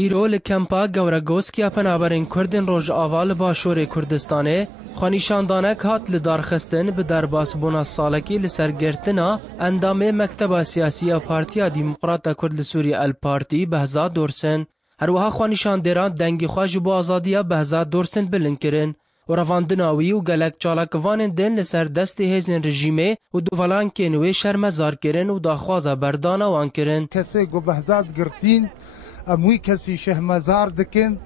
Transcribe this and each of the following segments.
ایرو لکمپا گورگوسکیا پنابرین کردن روجاوا لباشور کردستانه خانیشاندانک هات لدارخستن به درباس بونا سالکی لسرگرتنا اندام مکتب سیاسی پارتیا دموکرات کرد سوری الپارتی بهزاد دورسن هروها خانیشاندران دنگی خواج بو آزادیا بهزاد دورسن بلند کرن و رواندناوی و گلک چالک وانن دن لسر دست هزن رژیمه و دوالان کنوی شرمزار کرن و داخوازا بردانا وان کرن کسی گو بهزاد گرتین اموی کسی شهمزار دکن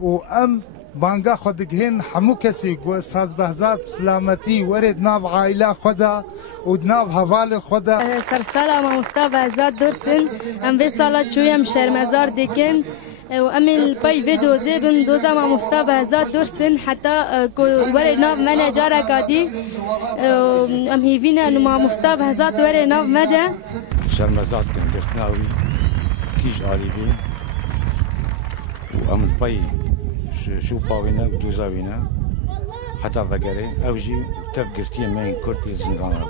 و ام بانگا خودگهن همو کسی گو استاذ بهزاد سلامتی ورد ناو عائله خدا و ناو حوال خدا سرسالا ما مصطفى بهزاد دورسن ام به سالات شویم شرمزار دکن و امل پای ویدو زبن دوزا ما مصطفى بهزاد دورسن حتی ورد ناو من جارا کادی ام هیوینا ما مصطفى بهزاد ورد ناو مده شرمزار کن گرتناوی کیش عالیبی و امل پای شو باوینا و دوزاوینا حتی وگره اوجی تفگرتی من کردی زندان را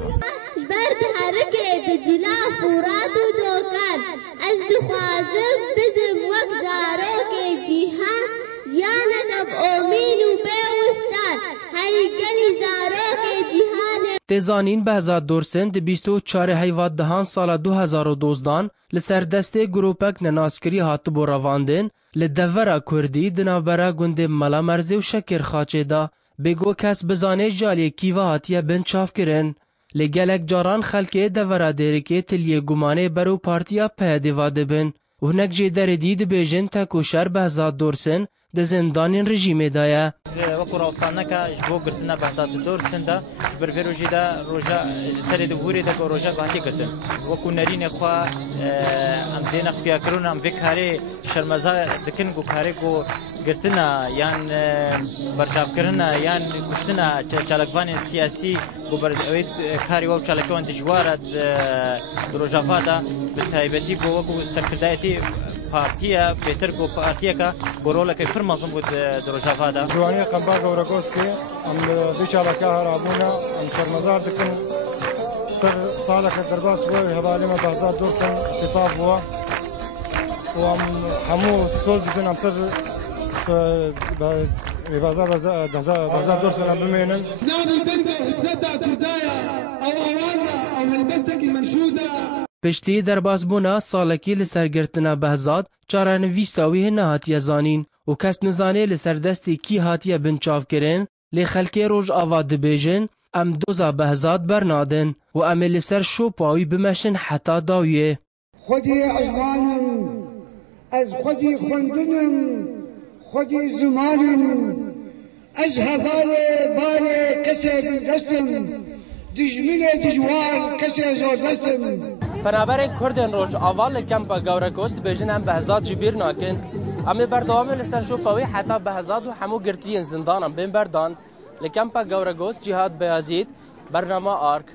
برد حرکت جلا فورات و دوکان از دخوازم بزم وک زارو که جیهان یانا نب اومین و بیوستان هری گلی زارو که جیهان تزانین بهزاد دورسن د 24 هیواد دهان سال 2012 لسر دسته گروپک نناسکری هات بو رواندن لدورا کردی دنابرا گند ملا مرزی و شکر خاچه دا بگو کس بزانه جالی کیوا هاتیه بن چاف کرن لگلک جاران خلکه دورا دیرکه تلیه گمانه برو پارتیا پیده واده بن و هنک جی دردی د بیجن تکوشر بهزاد دورسن د زندانین رژیمه دایه وەکو ڕاوسانەکە ji بۆ گرتنە بەهزاد دۆرسن دا بەر vê rojê de roja ji serê de hûrê de roja hatî girtin wekû nerînê xwe em dê nexfiyakirin em vê karê şermeza dikin got karê got girtina yan berçavkirina yan kuştina çalakvanên siyasî got ber ew karê we û çalakê wan dijwar e di rojava da bi taybetî got wekû serkirdayetî partiya bêtir got partiyeka got rolekê pir mezin bû di rojava da جوانی قنبا گورگوسکی ام دو چالکه هرابونا ام شرمزار دکن سر سالک درباس بو حوالی ما بهزاد دورسن سپاف بو و ام همو سوز دکن ام سر بهزاد دورسن ام بمینن نابي تقدر حسرتها كردايا او اوازا او هلبستك المنشوده پشتی درباس بونا سالکی لسرگرتنا بهزاد چارانویستاوی هنه هاتیه زانین و کس نزانه لسردستی کی هاتیه بنچاف کرن لی خلکی روژ آوا دبیجن ام دوزا بهزاد برنادن و ام لسر شو پاوی بمشن حتا داویه خودی عزمانم از خودی خوندنم خودی زمانم از هفال بار کسی دستم دجمین دجوار کسی زور دستم بنابراین کردن روژ آوا لکمپا گورگوست بیجن ام بهزاد جبیر ناکن اما بردوام لسر شو پاوی حتی بهزاد و همو گرتین زندانم بین بردان لکمپا گورگوست جهاد بیازید برنامه آرک